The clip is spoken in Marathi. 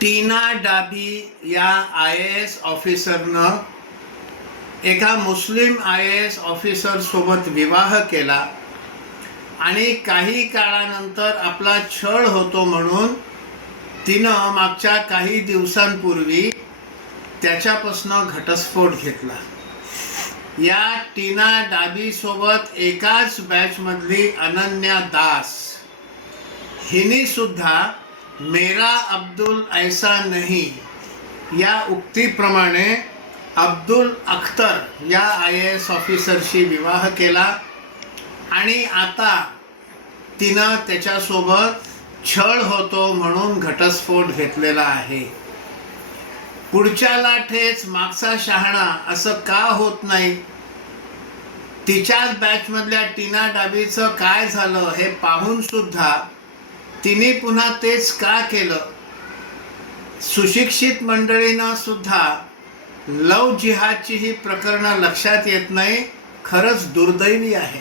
टीना डाबी या IAS ऑफिसरनं एका मुस्लिम IAS ऑफिसर सोबत विवाह केला आणि काही काळानंतर आपला छळ होतो म्हणून तिनं मागच्या काही दिवसांपूर्वी त्याच्यापासून घटस्फोट घेतला. या टीना डाबी सोबत एकाच बॅचमधली अनन्या दास हिने सुद्धा मेरा अब्दुल ऐसा नहीं या उक्तीप्रमाणे अब्दुल अख्तर या IAS ऑफिसरशी विवाह केला आणि आता तिनं त्याच्यासोबत छळ होतो म्हणून घटस्फोट घेतलेला आहे. पुढच्याला ठेच मागचा शहाणा असं का होत नाही? तिच्याच बॅचमधल्या टीना डाबीचं काय झालं हे पाहून सुद्धा तिने पुन्हा तेच का केलं? सुशिक्षित मंडळींना सुद्धा लव जिहादची ही प्रकरणं लक्षात येत नाही. खरंच दुर्दैवी आहे.